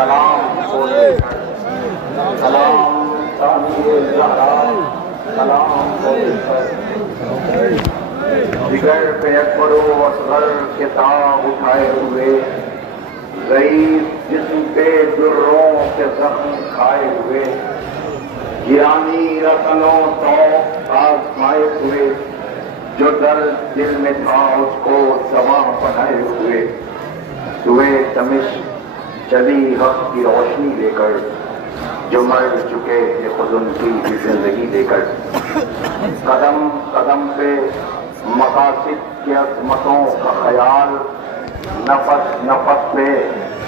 سلام کو لے کر، سلام ثانی زہرا سلام کو لے کر، جگر پہ اکبر و اصغر کے تاج اٹھائے ہوئے، ضعیف جسم پہ دروں کے زخم کھائے ہوئے، گرانی رتنوں تو آزمائے ہوئے، جو درد دل میں تھا اس کو دوا بنائے ہوئے، سوئے دمشق چلی حق کی روشنی لے کر، جو مر چکے تھے خود ان کی زندگی لے کر، قدم قدم پہ مقاصد کی عظمتوں کا خیال، نفس نفس پہ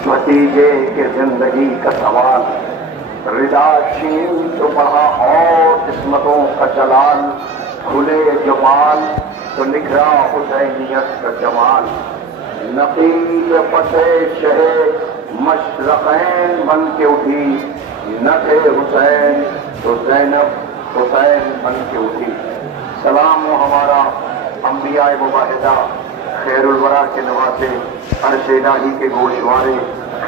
بھتیجے کے زندگی کا سوال، ردا شین تو بڑھا اور قسمتوں کا جلال، کھلے جو بال تو نکھرا حسینیت کا جمال، نقیب فتح شہ مشرقین بن کے اٹھی، نہ تھے حسین تو زینب حسین بن کے اٹھی۔ سلام و ہمارا انبیاء مباہدہ، خیر الورا کے نواسے، عرش الہی کے گوشوارے،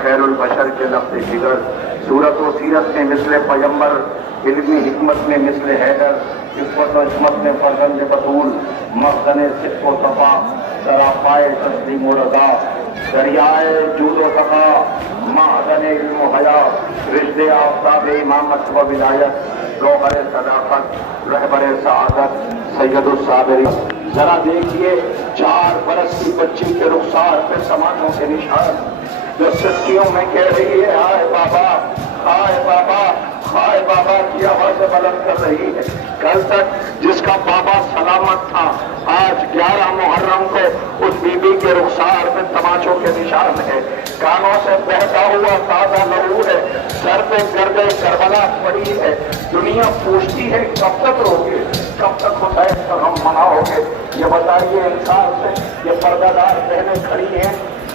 خیر البشر کے لفظ جگر، صورت و سیرت میں مثل پیغمبر، علمی حکمت میں مثل حیدر، عفت و عصمت میں فرزند بطول، مخزن صدق و صفا، سراپائے تسلیم و رضا، دریائے جود و صفا، معدن علم و حیا، رشد آفتاب امامت و ولایت، گوہر صداقت، رہبر سعادت، سید الصابرین۔ ذرا دیکھیے 4 برس کی بچی کے رخسار پہ سماجوں کے نشان، جو سچیوں میں کہہ رہی ہے ہائے بابا، ہائے بابا، ہائے بابا کی آواز بلند کر رہی ہے۔ کل تک جس کا بابا سلامت تھا، آج 11 محرم کو اس بی بی کے رخسار میں تماچوں کے نشان ہے، کانوں سے بہتا ہوا تازہ لہو ہے، سر پہ گرد کربلا پڑی ہے۔ دنیا پوچھتی ہے کب تک روگے، کب تک حسین کا غم مناؤ گے؟ یہ بتائیے انسان سے، یہ پردہ دار بہنیں کھڑی ہیں،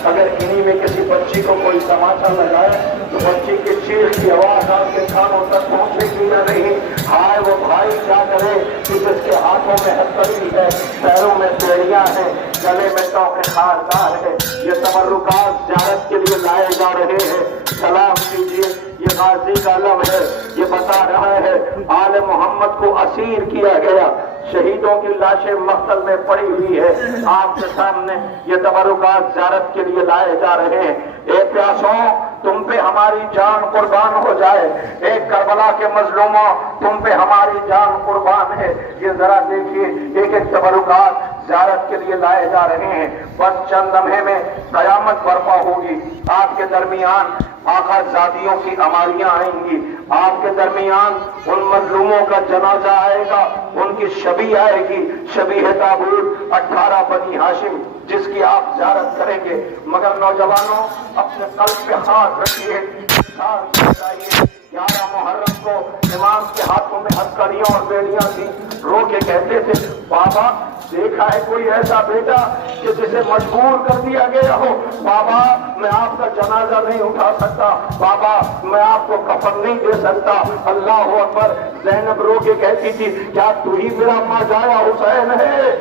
اگر انہی میں کسی بچی کو کوئی تماچا لگائے تو بچی کی چیخ کی آواز آپ کے کانوں تک پہنچے گی یا نہیں؟ ہائے وہ بھائی کیا کرے کہ جس کے ہاتھوں میں ہتھکڑی ہے، پیروں میں بیڑیاں ہیں، گلے میں توق خاردار ہے۔ یہ تبرکات زیارت کے لیے لائے جا رہے ہیں، سلام کیجیے۔ یہ غازی کا علم ہے، یہ بتا رہا ہے آل محمد کو اسیر کیا گیا، شہیدوں کی لاشیں مقتل میں پڑی ہوئی ہے، آپ کے سامنے یہ تبرکات زیارت کے لیے لائے جا رہے ہیں۔ اے پیاسوں، تم پہ ہماری جان قربان ہو جائے، ایک کربلا کے مظلوموں تم پہ ہماری جان قربان ہے۔ یہ ذرا دیکھیے، ایک ایک تبرکات زیارت کے لیے لائے جا رہے ہیں۔ بس چند لمحے میں قیامت برپا ہوگی، آپ کے درمیان آقا زادیوں کی اماریاں آئیں گی، آپ کے درمیان ان مظلوموں کا جنازہ آئے گا، ان کی شبیہ آئے گی، شبیہ تابوت 18 بنی ہاشم، جس کی آپ زیارت کریں گے۔ مگر نوجوانوں، اپنے قلب پہ ہاتھ رکھیے، ساتھ بتائیے 11 محرم کو امام کے ہاتھوں میں ہتھکڑیاں اور بیڑیاں تھیں، رو کے کہتے تھے بابا دیکھا ہے کوئی ایسا بیٹا کہ جسے مجبور کر دیا گیا ہو؟ بابا میں آپ کا جنازہ نہیں اٹھا سکتا، بابا میں آپ کو کفن نہیں دے سکتا۔ اللہ اکبر۔ زینب رو کے کہتی تھی کیا تو ہی میرا ماجایا حسین ہے؟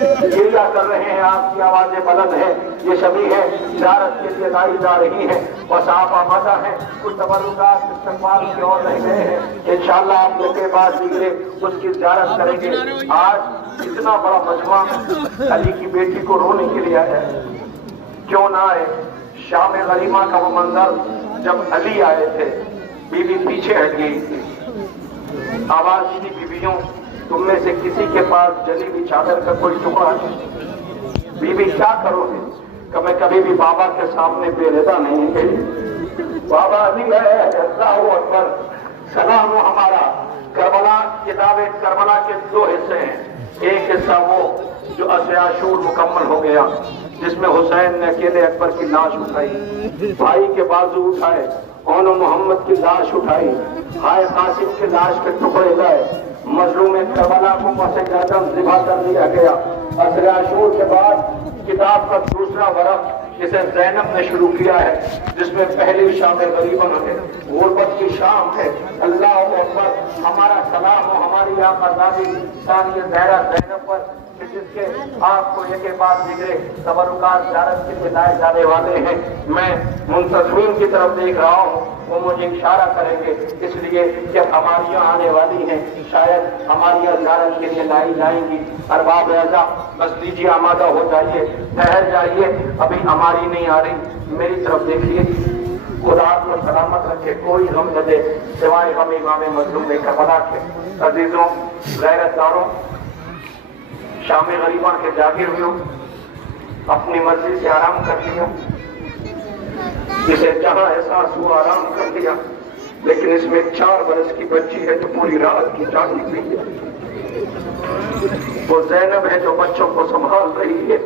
گریہ کر رہے ہیں، آپ کی آوازیں بلند ہیں، یہ شبیہ ہے زیارت کے لیے لائی جا رہی ہیں۔ بس آپ آمادہ ہیں، کچھ تبرکات استقبال کی اور رہ گئے ہیں، انشاءاللہ آپ لوگ کے بعد دیگرے اس کی زیارت کریں گے۔ آج اتنا بڑا مجمع علی کی بیٹی کو رونے کے لیے آیا ہے، کیوں نہ آئے؟ شام غریمہ کا وہ منظر جب علی آئے تھے، بی بی پیچھے ہٹ گئی تھی، آواز تھی بیویوں تم میں سے کسی کے پاس جلی ہوئی چادر کا کوئی ٹکڑا ہے؟ بی بی کیا کرو گے؟ کہ میں کبھی بھی بابا کے سامنے بے رضا نہیں گئی، بابا علی ہے۔ اللہ اکبر۔ سلام و ہمارا کربلا، کتاب کربلا کے 2 حصے ہیں، ایک حصہ وہ جو عصر عاشور مکمل ہو گیا، جس میں حسین نے اکیلے اکبر کی لاش اٹھائی، بھائی کے بازو اٹھائے، اون محمد کی لاش اٹھائی، ہائے قاسم کی لاش کے ٹکڑے لائے، مظلوم کربلا کو مسے گردن ذبح کر دیا گیا۔ عصر عاشور کے بعد کتاب کا دوسرا ورق جسے زینب نے شروع کیا ہے، جس میں پہلی شام غریبہ ہے، غربت کی شام ہے۔ اللہ اکبر۔ ہمارا سلام و ہماری آقا زادی ثانیہ زہرا زینب پر جس کے آپ کو یہ بعد ذکر تبرکات زیارت کے لیے لائے جانے والے ہیں، میں منتظمین کی طرف دیکھ رہا ہوں، وہ مجھے اشارہ کریں گے، اس لیے کہ ہماریاں آنے والی ہیں، شاید ہماریاں زیارت کے لیے لائی جائیں گی۔ ارباب اعزاز بس لیجیے، آمادہ ہو جائیے، ٹھہر جائیے، ابھی ہماری نہیں آ رہی، میری طرف دیکھیے۔ خدا آپ کو سلامت رکھے، کوئی غم نہ دے سوائے ہم امام مظلوم کربلا کے۔ عزیزوں، غیرت داروں، شام غریباں کے جاگے ہوئے، اپنی مرضی سے آرام کر لیا، جسے جہاں احساس ہوا آرام کر لیا، لیکن اس میں 4 برس کی بچی ہے جو پوری رات کی جاگی ہوئی ہے، وہ زینب ہے جو بچوں کو سنبھال رہی ہے،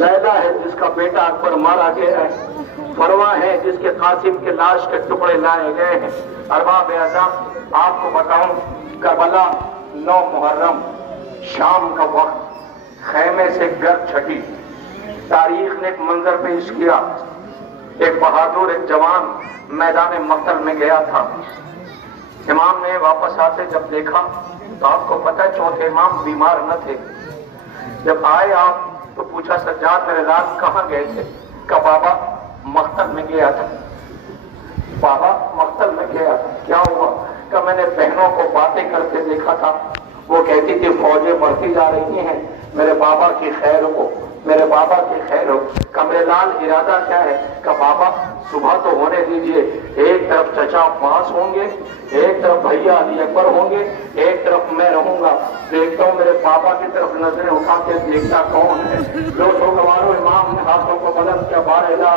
لیلا ہے جس کا بیٹا اکبر مارا گیا ہے، فروا ہے جس کے قاسم کے لاش کے ٹکڑے لائے گئے ہیں۔ ارباب اعزاز، آپ کو بتاؤں، کربلا 9 محرم شام کا وقت، خیمے سے گرد چھٹی، تاریخ نے ایک منظر پیش کیا، ایک بہادر، ایک جوان میدان مقتل میں گیا تھا، امام نے واپس آتے جب دیکھا تو آپ کو پتہ ہے چوتھے امام بیمار نہ تھے، جب آئے آپ تو پوچھا سجاد میرے لال کہاں گئے تھے؟ کہ بابا مقتل میں گیا تھا۔ بابا مقتل میں گیا، کیا ہوا؟ کہ میں نے بہنوں کو باتیں کرتے دیکھا تھا، وہ کہتی تھی فوجیں بڑھتی جا رہی ہیں، میرے بابا کی خیر ہو، میرے بابا کی خیر ہو۔ کہ میرے لال ارادہ کیا ہے؟ کہ بابا صبح تو ہونے دیجئے، ایک طرف چچا عباس ہوں گے، ایک طرف بھیا علی اکبر ہوں گے، ایک طرف میں رہوں گا، دیکھتا ہوں میرے بابا کی طرف نظریں اٹھا کے دیکھتا کون ہے۔ جو سوگوارو امام نے ہاتھوں کو بلند کیا، بار الہ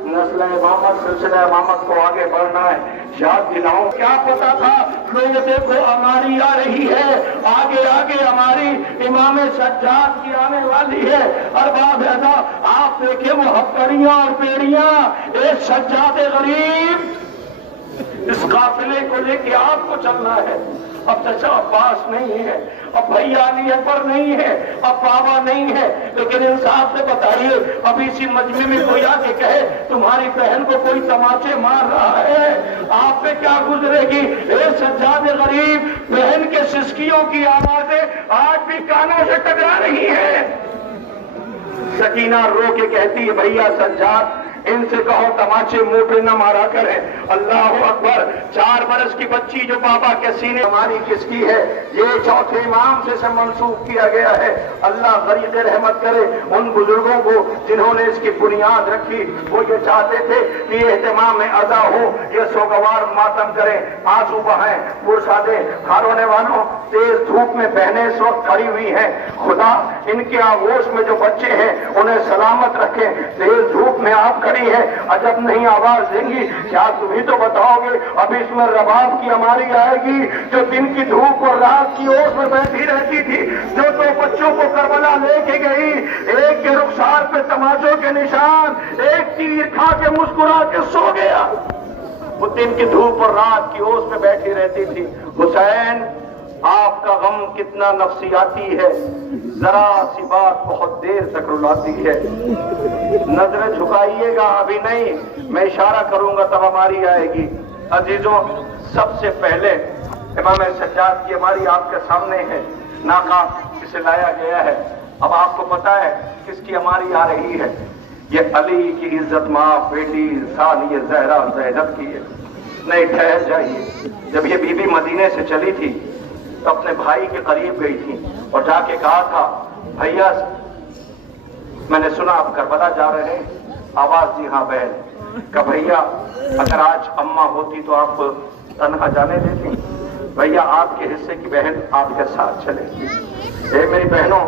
نسل امامت، سلسلہ امامت کو آگے بڑھنا ہے، یاد دلاؤں کیا پتا تھا، لوگ دیکھو ہماری آ رہی ہے، آگے آگے ہماری امام سجاد کی آنے والی ہے۔ ارباب اعزاز، آپ دیکھیں وہ ہتھکڑیاں اور پیڑیاں، ایک سجاد غریب، اس قافلے کو لے کے آپ کو چلنا ہے۔ اب چچا عباس نہیں ہے، اب بھیا علی اکبر نہیں ہے، اب بابا نہیں ہے، لیکن انصاف سے بتائیے، اب اسی مجمع میں کوئی آ کے کہے تمہاری بہن کو کوئی تماچے مار رہا ہے، آپ پہ کیا گزرے گی؟ اے سجاد غریب، بہن کے سسکیوں کی آوازیں آج بھی کانوں سے ٹکرا رہی ہیں۔ سکینہ رو کے کہتی ہے بھیا سجاد ان سے کہو تماچے منہ پہ نہ مارا کریں۔ اللہ اکبر، 4 برس کی بچی جو بابا کے سینے ہماری کس کی ہے؟ یہ چوتھے امام سے منسوخ کیا گیا ہے۔ اللہ غریق رحمت کرے ان بزرگوں کو جنہوں نے اس کی بنیاد رکھی، وہ یہ چاہتے تھے کہ یہ اہتمام میں ادا ہو، یہ سوگوار ماتم کریں، آنسو بہائیں، پرسا دیں۔ کھارونے والوں، تیز دھوپ میں بہنیں اس وقت کھڑی ہوئی ہیں، خدا ان کے آغوش میں جو بچے ہیں انہیں سلامت رکھیں۔ تیز دھوپ میں آپ کھڑی ہے، عجب نہیں آواز دیں گی، کیا تم ہی تو بتاؤ گے؟ اب اس میں رباب کی ہماری آئے گی جو دن کی دھوپ اور رات کی اوس میں بیٹھی رہتی تھی، جو 2 بچوں کو کربلا لے کے گئی، ایک کے رخسار پہ تماچوں کے نشان، ایک تیر کھا کے مسکرا کے سو گیا، وہ دن کی دھوپ اور رات کی اوس میں بیٹھی رہتی تھی۔ حسین، آپ کا غم کتنا نفسیاتی ہے، ذرا سی بات بہت دیر تک رلاتی ہے۔ نظریں جھکائیے گا، ابھی نہیں، میں اشارہ کروں گا تب ہماری آئے گی۔ عزیزوں، سب سے پہلے امام سجاد کی ہماری آپ کے سامنے ہے، ناقہ جسے لایا گیا ہے۔ اب آپ کو پتا ہے کس کی ہماری آ رہی ہے؟ یہ علی کی عزت ماں بیٹی ثانیہ زہرا زینب کی ہے۔ نہیں، ٹھہر جائیے، جب یہ بی بی مدینے سے چلی تھی تو اپنے بھائی کے قریب گئی تھی اور جا کے کہا تھا بھیا میں نے سنا آپ کربلا جا رہے ہیں۔ آواز جی ہاں بہن۔ کہ بھیا اگر آج اماں ہوتی تو آپ تنہا جانے دیتی؟ بھیا آپ کے حصے کی بہن آپ کے ساتھ چلے گی۔ اے میری بہنوں،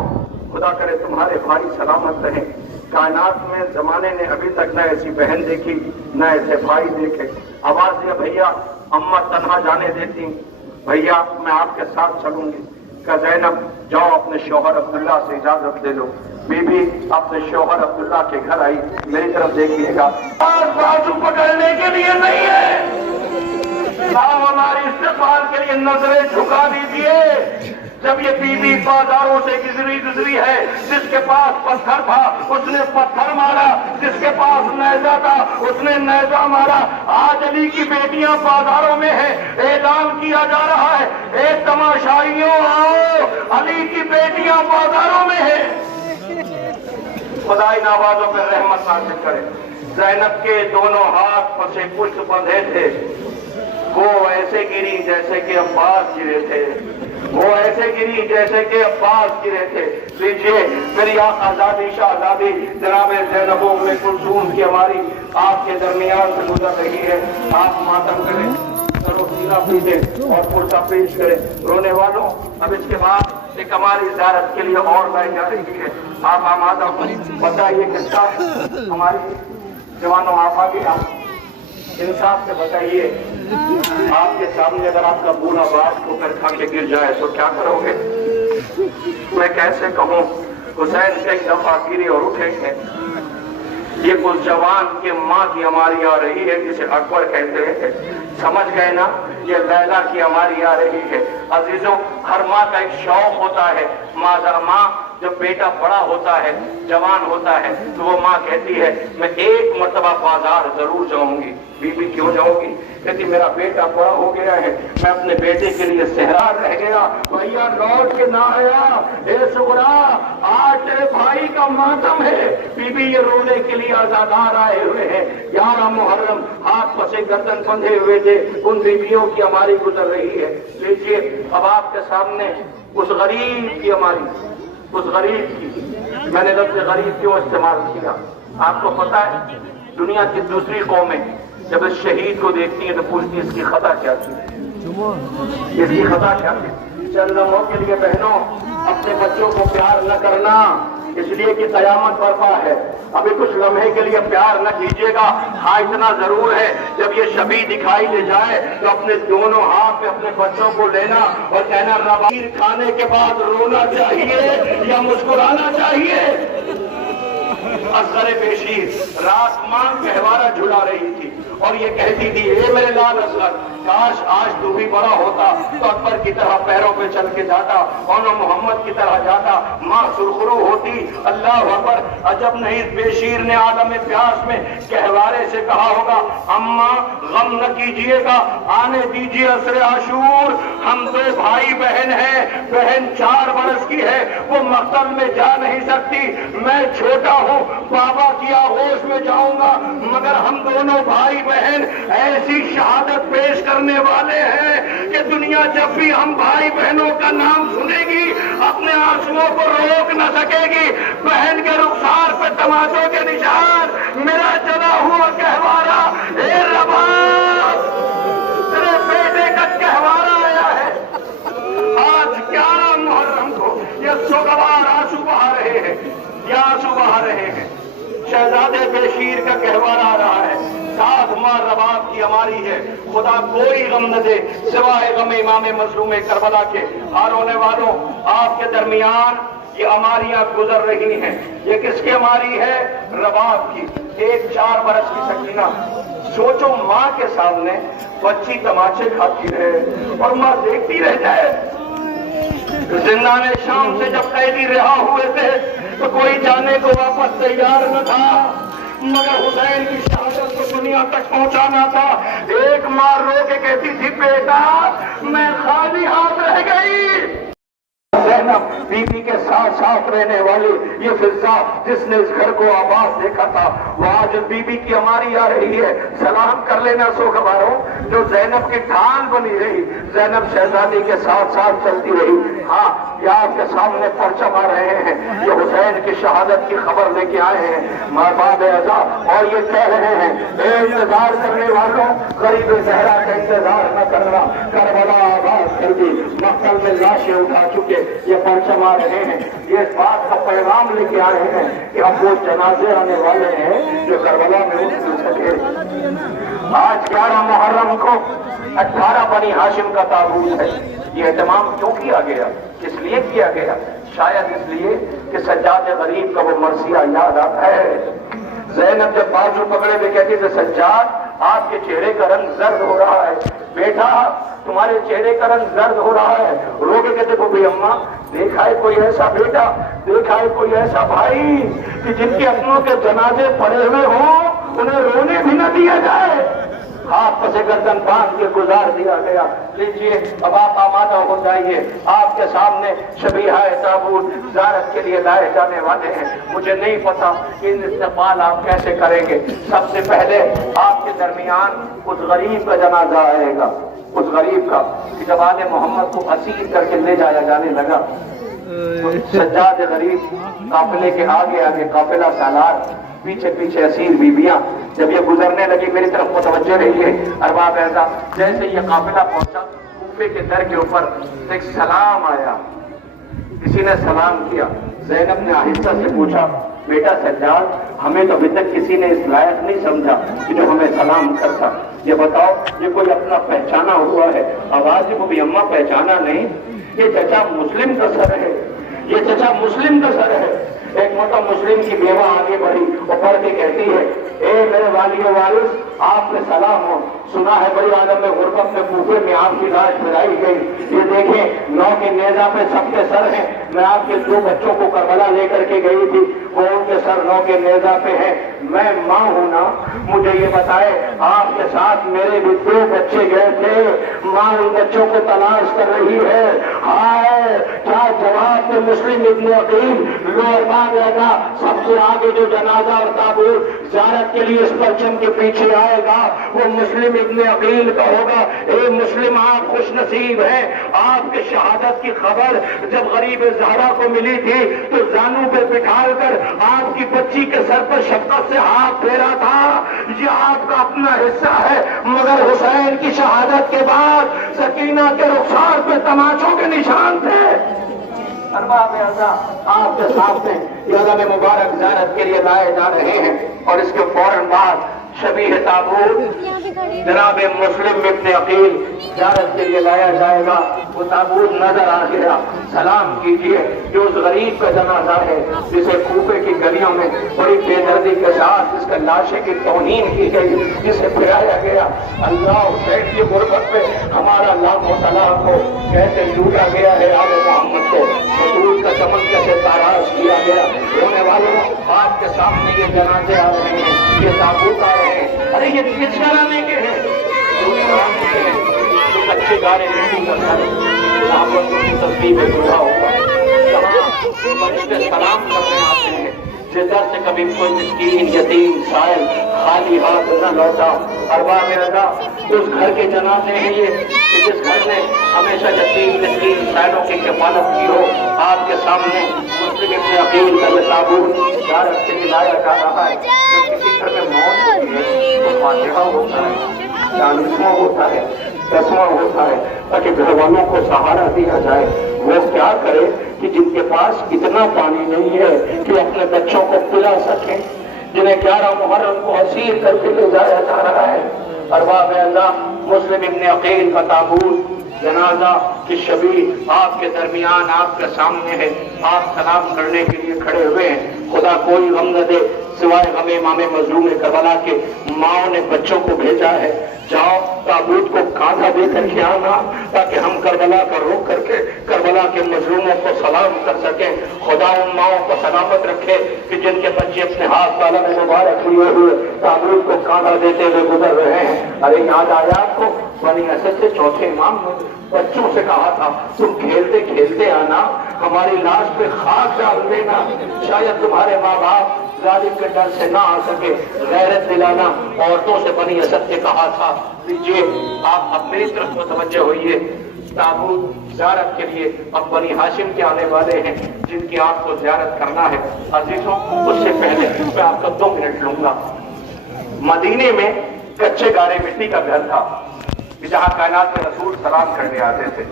خدا کرے تمہارے بھائی سلامت رہیں۔ کائنات میں زمانے نے ابھی تک نہ ایسی بہن دیکھی نہ ایسے بھائی دیکھے۔ آواز دیا بھیا اماں تنہا جانے دیتی؟ بھیا میں آپ کے ساتھ چلوں گی۔ کہ زینب جاؤ اپنے شوہر عبداللہ سے اجازت لے لو۔ بی بی اپنے شوہر عبداللہ کے گھر آئی، میری طرف دیکھیے گا، بازو پکڑنے کے لیے نہیں ہے، ہماری استقبال کے لیے نظریں جھکا دیجیے۔ جب یہ بیوی بازاروں سے گزری ہے، جس کے پاس پتھر تھا اس نے پتھر مارا، جس کے پاس نیزہ تھا اس نے نیزہ مارا۔ آج علی کی بیٹیاں بازاروں میں ہیں، اعلان کیا جا رہا ہے، اے تماشائیوں آؤ، علی کی بیٹیاں بازاروں میں ہیں۔ خدا ان آوازوں پر رحمت نازل کرے۔ زینب کے دونوں ہاتھ پسے پشت بندھے تھے، وہ ایسے گری جیسے کہ عباس گرے تھے، وہ ایسے گری جیسے کہ عباس گرے تھے۔ لیجیے میری آزادی شہزادی جناب زینب ام کلثوم کی ہماری آپ کے درمیان سے گزر رہی ہے، آپ ماتم کریں، کرو سینا پیٹے اور پرسہ پیش کریں۔ رونے والوں اب اس کے بعد ایک ہماری زیارت کے لیے اور لائی جا رہی ہے، آپ آمادہ ہوں۔ بتائیے کس کا ہماری جوانوں آپ آگے انصاف سے بتائیے، آپ کے سامنے اگر آپ کا بوڑھا باپ کو کر کھا کے گر جائے تو کیا کرو گے؟ میں کیسے کہوں حسین کئی دفعہ گرے اور اٹھے ہیں۔ یہ اس جوان کے ماں کی ہماری آ رہی ہے جسے اکبر کہتے ہیں، سمجھ گئے نا؟ یہ لیلا کی ہماری آ رہی ہے۔ عزیزوں ہر ماں کا ایک شوق ہوتا ہے، ماں جب بیٹا بڑا ہوتا ہے جوان ہوتا ہے تو وہ ماں کہتی ہے میں ایک مرتبہ بازار ضرور جاؤں گی۔ بی بی کیوں جاؤں گی؟ کہتی میرا بیٹا بڑا ہو گیا ہے، میں اپنے بیٹے کے لیے صحرا رہ گیا، بھیا لوٹ کے نہ آیا، اے سغرا آج تیرے بھائی کا ماتم ہے۔ بی بی یہ رونے کے لیے آزادار آئے ہوئے ہیں۔ 11 محرم ہاتھ پسے گردن بندھے ہوئے تھے، ان بیویوں کی ہماری گزر رہی ہے۔ لیجیے اب آپ کے سامنے اس غریب کی ہماری، اس غریب کی، میں نے لفظ غریب کیوں استعمال کیا؟ آپ کو پتا ہے دنیا کی دوسری قومیں جب اس شہید کو دیکھتی ہیں تو پوچھتی اس کی خطا کیا تھی، اس کی خطا کیا تھی؟ چند لمحوں کے لیے بہنوں اپنے بچوں کو پیار نہ کرنا، اس لیے کہ قیامت برپا ہے۔ ابھی کچھ لمحے کے لیے پیار نہ کیجیے گا، ہاں اتنا ضرور ہے جب یہ شبی دکھائی دے جائے تو اپنے دونوں ہاتھ میں اپنے بچوں کو لینا اور کہنا ربیر کھانے کے بعد رونا چاہیے یا مسکرانا چاہیے۔ اصغر بیشیر رات ماں گہوارہ جھلا رہی تھی اور یہ کہتی تھی اے میرے لال اصغر کاش آج تو بھی بڑا ہوتا تو اکبر کی طرح پیروں پہ چل کے جاتا اور محمد کی طرح جاتا، ماں سرخرو ہوتی۔ اللہ اکبر، عجب نہیں بیشیر نے عالم پیاس میں گہوارے سے کہا ہوگا اماں غم نہ کیجیے گا، آنے دیجیے عصر عاشور، ہم دو بھائی بہن ہیں، بہن 4 برس کی ہے، وہ مقتل میں جا نہیں سکتی، میں چھوٹا ہوں، بابا کی آغوش میں جاؤں گا، مگر ہم دونوں بھائی بہن ایسی شہادت پیش کرنے والے ہیں کہ دنیا جب بھی ہم بھائی بہنوں کا نام سنے گی اپنے آنسوؤں کو روک نہ سکے گی۔ بہن کے رخسار پہ تماشوں کے نشان، میرا جلا ہوا گہوارہ، اے رباب تیرے بیٹے کا گہوارہ آیا ہے۔ آج 11 محرم کو یہ سوگوار آنسو بہا رہے ہیں، یہ آنسو بہا رہے ہیں، شہزادے بیشیر کا گہوارہ آ رہا ہے، ساتھ ماں رباب کی ہماری ہے۔ خدا کوئی غم نہ دے سوائے غم امام مظلوم کربلا کے۔ رونے والوں آپ کے درمیان یہ ہماریاں گزر رہی ہیں، یہ کس کی ہماری ہے؟ رباب کی۔ ایک 4 برس کی سکینہ، سوچو ماں کے سامنے بچی تماچے کھاتی رہے اور ماں دیکھتی رہ جائے۔ زندان شام سے جب قیدی رہا ہوئے تھے تو کوئی جانے کو واپس تیار نہ تھا، مگر حسین کی شہادت کو دنیا تک پہنچانا تھا۔ ایک ماں رو کے کہتی تھی بیٹا میں خالی ہاتھ رہ گئی۔ زینب بی بی کے ساتھ ساتھ رہنے والی یہ فضا جس نے اس گھر کو آباد دیکھا تھا وہ آج بی بی کی ہماری آ رہی ہے۔ سلام کر لینا سوگواروں، جو زینب کی ڈھال بنی رہی، زینب شہزادی کے ساتھ ساتھ چلتی رہی۔ ہاں یہ آپ کے سامنے پرچم آ رہے ہیں، یہ حسین کی شہادت کی خبر لے کے آئے ہیں مابعد ازا، اور یہ کہہ رہے ہیں اے انتظار کرنے والوں غریب زہرا کا انتظار نہ کرنا، کربلا آباد کر دی، مقتل میں لاشیں اٹھا چکے، یہ پرچم آ رہے ہیں، یہ اس بات کا پیغام لے کے آئے ہیں کہ اب وہ جنازے آنے والے ہیں جو کربلا میں اٹھ نہیں سکے۔ آج 11 محرم کو 18 بنی ہاشم کا تابوت ہے۔ یہ اہتمام کیوں کیا گیا؟ کس لیے کیا گیا؟ شاید اس لیے کہ سجاد غریب کا وہ مرثیہ یاد آتا ہے۔ زینب جب بازو پکڑے ہوئے کہتی تھی سجاد آپ کے چہرے کا رنگ زرد ہو رہا ہے، بیٹا تمہارے چہرے کا رنگ زرد ہو رہا ہے، رو کے کہتے بھوبی اماں دیکھا ہے کوئی ایسا بیٹا، دیکھا ہے کوئی ایسا بھائی کہ جن کے اپنوں کے جنازے پڑے ہوئے ہوں انہیں رونے بھی نہ دیا جائے؟ ہاتھ پسے گردن باندھ کے گزار دیا گیا۔ لیجیے اب آپ آمادہ ہو جائیے، آپ کے سامنے شبیہہ تابوت زیارت کے لیے لائے جانے والے ہیں۔ مجھے نہیں پتا کہ ان استقبال آپ کیسے کریں گے۔ سب سے پہلے آپ کے درمیان اس غریب کا جنازہ آئے گا، اس غریب کا کہ جب آل محمد کو اسیر کر کے لے جایا جانے لگا تو سجاد غریب قافلے کے آگے آگے قافلہ سالار، پیچھے پیچھے اسیر بیویاں، جب یہ گزرنے لگی میری طرف متوجہ رہیے ارباب اعزاز، جیسے یہ قافلہ پہنچا کوفے کے در کے اوپر ایک سلام آیا، کسی نے سلام کیا۔ زینب نے آہستہ سے پوچھا بیٹا سجاد ہمیں تو ابھی تک کسی نے اس لائق نہیں سمجھا کہ جو ہمیں سلام کرتا، یہ بتاؤ یہ کوئی اپنا پہچانا ہوا ہے؟ آواز کو بھی اماں پہچانا نہیں، یہ چچا مسلم کا سر ہے، یہ چچا مسلم کا سر ہے۔ ایک موٹا مسلم کی بیوہ آگے بڑھی اور پڑھ کے کہتی ہے اے میرے والی و وارث آپ نے سلام ہو، سنا ہے بڑی عالم میں غربت میں کوفے میں آپ کی لاش پھیلائی گئی، یہ دیکھیں 9 کے نیزہ پہ سب کے سر ہیں، میں آپ کے 2 بچوں کو کربلا لے کر کے گئی تھی، وہ ان کے سر 9 کے نیزہ پہ ہیں، میں ماں ہوں نا، مجھے یہ بتائے آپ کے ساتھ میرے بھی 2 بچے گئے تھے، ماں ان بچوں کو تلاش کر رہی ہے، ہائے کیا جواب میں مسلم ابن عقیل لو ارباب رہا، سب سے آگے جو جنازہ اور تابوت زیارت کے لیے اس پرچم کے پیچھے آئے گا وہ مسلم ابن عقیل کا ہوگا۔ اے مسلم آپ خوش نصیب ہیں، آپ کے شہادت کی خبر جب غریب زہرا کو ملی تھی تو زانو پہ بٹھا کر آپ کی بچی کے سر پر شفقت سے ہاتھ پھیرا تھا، یہ آپ کا اپنا حصہ ہے، مگر حسین کی شہادت کے بعد سکینہ کے رخسار پہ تماچوں کے نشان تھے۔ ارباب اعزاز آپ کے سامنے یہ علم مبارک زیارت کے لیے لائے جا رہے ہیں اور اس کے فوراً بعد شبیہ تابوت جناب مسلم ابن عقیل زیارت کے لیے لایا جائے گا۔ وہ تابوت نظر آ گیا، سلام کیجئے جو اس غریب کا جنازہ ہے جسے کوفے کی گلیوں میں بڑی بے دردی کے ساتھ جس کا لاشے کی توہین کی گئی، جسے پھرایا گیا۔ اللہ حسین کی غربت پہ ہمارا لاکھ و سلام ہو، کیسے لوٹا گیا ہے آل محمد کو، حضور کا چمن کیسے تاراش کیا گیا۔ رونے والوں آپ کے سامنے یہ جنازے آ رہے ہیں، یہ تابوت آ رہے ہیں، ارے یہ کس کرانے کے ہیں؟ اچھے گارے مٹی کا گھر جہاں پر کوئی تصویر میں جڑا ہوگا، جہاں فرشتے سلام کرنے آتے ہیں، جس در سے کبھی کوئی مسکین یتیم سائل خالی ہاتھ نہ لوٹا۔ ارباب اعزاز اس گھر کے جنازے ہیں یہ کہ جس گھر نے ہمیشہ یتیم مسکین سائلوں کی کفالت کی ہو۔ آپ کے سامنے مسلم ابن عقیل کا یہ تابوت زیارت سے لایا جا رہا ہے۔ جب کسی گھر میں موت ہوتی ہے تو فاتحہ ہوتا ہے، 40واں ہوتا ہے، 10واں ہوتا ہے، تاکہ گھر والوں کو سہارا دیا جائے۔ وہ کیا کرے کہ جن کے پاس اتنا پانی نہیں ہے کہ اپنے بچوں کو پلا سکیں، جنہیں 11 محرم کو اسیر کر کے لے جایا جا رہا ہے۔ ارباب اللہ مسلم ابن عقیل کا تابوت جنازہ کی شبیہ آپ کے درمیان آپ کے سامنے ہے، آپ سلام کرنے کے لیے کھڑے ہوئے ہیں۔ خدا کوئی غم نہ دے سوائے غم امام مظلوم کربلا کے، ماؤں نے بچوں کو بھیجا ہے، جاؤ تابوت کو کاندھا دے کر کے آنا تاکہ ہم کربلا کا رخ کر کے کربلا کے مظلوموں کو سلام کر سکیں۔ خدا ان ماؤں کو سلامت رکھے کہ جن کے بچے اپنے ہاتھ والا میں مبارک لیے ہوئے تابوت کو کاندھا دیتے ہوئے گزر رہے ہیں۔ ارے یاد آیا آپ کو بنی اسد سے چوتھے امام نے بچوں سے کہا تھا تم کھیلتے کھیلتے آنا، ہماری لاش پہ خاک ڈال دینا، شاید تمہارے ماں باپ ظالم کے ڈر سے نہ آ سکے، غیرت دلانا۔ عورتوں سے بنی اسد نے کہا تھا لیجیے آپ اب میری طرف متوجہ ہوئیے، تابوت زیارت کے لیے اب بنی ہاشم کے آنے والے ہیں جن کی آپ کو زیارت کرنا ہے۔ عزیزوں اس سے پہلے میں آپ کا 2 منٹ لوں گا۔ مدینے میں کچے گارے مٹی کا گھر تھا جہاں کائنات کے رسول سلام کرنے آتے تھے۔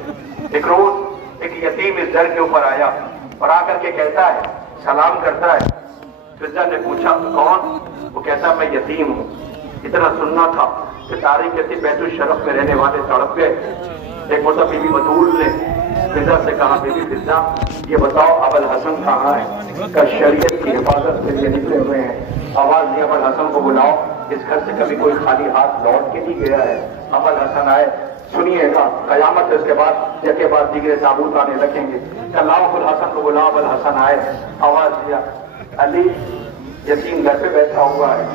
ایک روز ایک یتیم اس گھر کے اوپر آیا اور آ کر کے کہتا ہے، سلام کرتا ہے۔ فضا نے پوچھا کون؟ وہ کہتا میں یتیم ہوں۔ اتنا سننا تھا کہ تاریخ کہتی بیت الشرف میں رہنے والے تڑپ گئے۔ ایک مرتبہ بی بی بطول نے فضا سے کہا بی بی فضا یہ بتاؤ ابوالحسن کہاں ہے؟ کہ شریعت کی حفاظت کے لیے نکلے ہوئے ہیں۔ آواز دی ابوالحسن کو بلاؤ، اس گھر سے کبھی کوئی خالی ہاتھ لوٹ کے نہیں گیا ہے۔ ابوالحسن آئے، سنیے گا قیامت اس کے بعد یکے بعد دیگرے تابوت آنے لگیں گے. اللہ الحسن غلام الحسن آئے, آواز دیا علی یتیم گھر پہ بیٹھا ہوا ہے,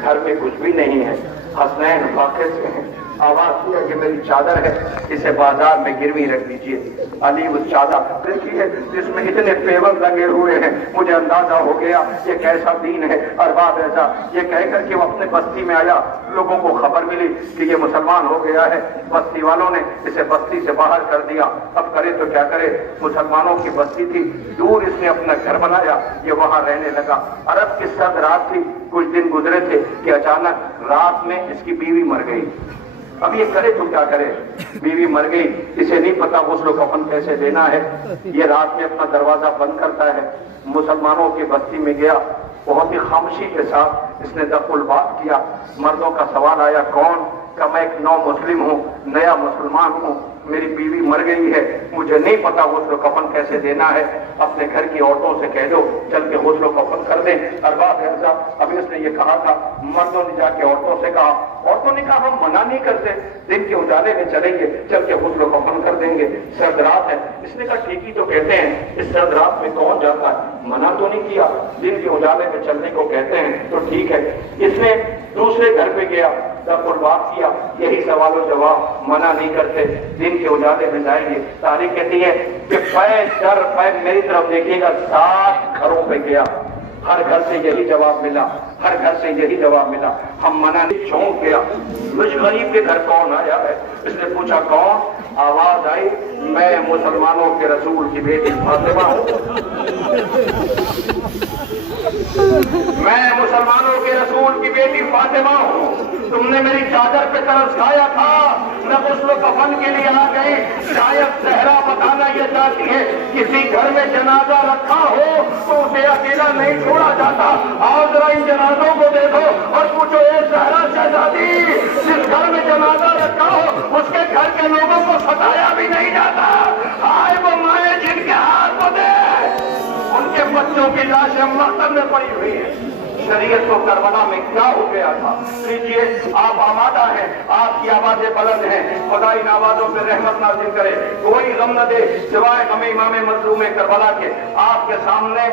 گھر میں کچھ بھی نہیں ہے, حسنین واقع سے ہیں. آواز دیا کہ میری چادر ہے اسے بازار میں گروی رکھ دیجیے. علی اس چادر دیکھی ہے جس میں اتنے پیور لگے ہوئے ہیں, مجھے اندازہ ہو گیا یہ کیسا دین ہے. ارباب ایسا یہ کہہ کر کے وہ اپنے بستی میں آیا, لوگوں کو خبر ملی کہ یہ مسلمان ہو گیا ہے. بستی والوں نے اسے بستی سے باہر کر دیا. اب کرے تو کیا کرے, مسلمانوں کی بستی تھی دور, اس نے اپنا گھر بنایا, یہ وہاں رہنے لگا. عرب کی سرد رات تھی, کچھ دن گزرے تھے کہ اچانک رات میں اس کی بیوی مر گئی. اب یہ کرے تو کیا کرے, بیوی مر گئی, اسے نہیں پتا غسل و کفن کیسے دینا ہے. یہ رات میں اپنا دروازہ بند کرتا ہے, مسلمانوں کی بستی میں گیا, بہت ہی خاموشی کے ساتھ اس نے دخل بات کیا. مردوں کا سوال آیا کون, کہ میں ایک نو مسلم ہوں, نیا مسلمان ہوں, میری بیوی مر گئی ہے, مجھے نہیں پتا غسل و کفن کیسے دینا ہے, اپنے گھر کی عورتوں سے کہہ دو چل کے غسل و کفن کر دیں. ارباب ایسا ابھی اس نے یہ کہا تھا, مردوں نے جا کے عورتوں سے کہا, عورتوں نے کہا ہم منع نہیں کرتے, دن کے اجالے میں چلیں گے, چل کے غسل و کفن کر دیں گے, سرد رات ہے. اس نے کہا ٹھیک ہی تو کہتے ہیں, اس سرد رات میں کون جاتا ہے, منع تو نہیں کیا, دن کے اجالے میں چلنے کو کہتے ہیں تو ٹھیک ہے. اس نے دوسرے گھر پہ گیا, بات کیا, یہی سوال و جواب, منع نہیں کرتے, دن کے اجالے میں جائیں گے. تاریخ کہتی ہے کہ پے در پے میری طرف دیکھیے گا, 7 گھروں پہ گیا, ہر گھر سے یہی جواب ملا, ہر گھر سے یہی جواب ملا. ہم منع نہیں, چونک گیا, مجھ غریب کے گھر کون آیا ہے. اس نے پوچھا کون, آواز آئی میں مسلمانوں کے رسول کی بیٹی فاطمہ ہوں, میں مسلمانوں کے رسول کی بیٹی فاطمہ ہوں. تم نے میری چادر پہ ترس کھایا تھا, میں غسل و کفن کے لیے آ گئی. شاید زہرا بتانا یہ چاہتی ہے کسی گھر میں جنازہ رکھا ہو تو اسے اکیلا نہیں چھوڑا جاتا. آؤ ذرا ان جنازوں کو دیکھو اور پوچھو, اے زہرا شہزادی, جس گھر میں جنازہ رکھا ہو اس کے گھر کے لوگوں کو ستایا بھی نہیں جاتا. آئے وہ مائیں جن کے ہاتھ کو دے, ان کے بچوں کی لاشیں مقتل میں پڑی ہوئی ہیں. شریعت کو کربلا میں کیا ہو گیا تھا. لیجیے آپ آمادہ ہیں, آپ کی آوازیں بلند ہیں, خدا ان آوازوں پہ رحمت نازل کرے. کوئی غم نہ دے سوائے غم امام مظلوم کربلا کے. آپ کے سامنے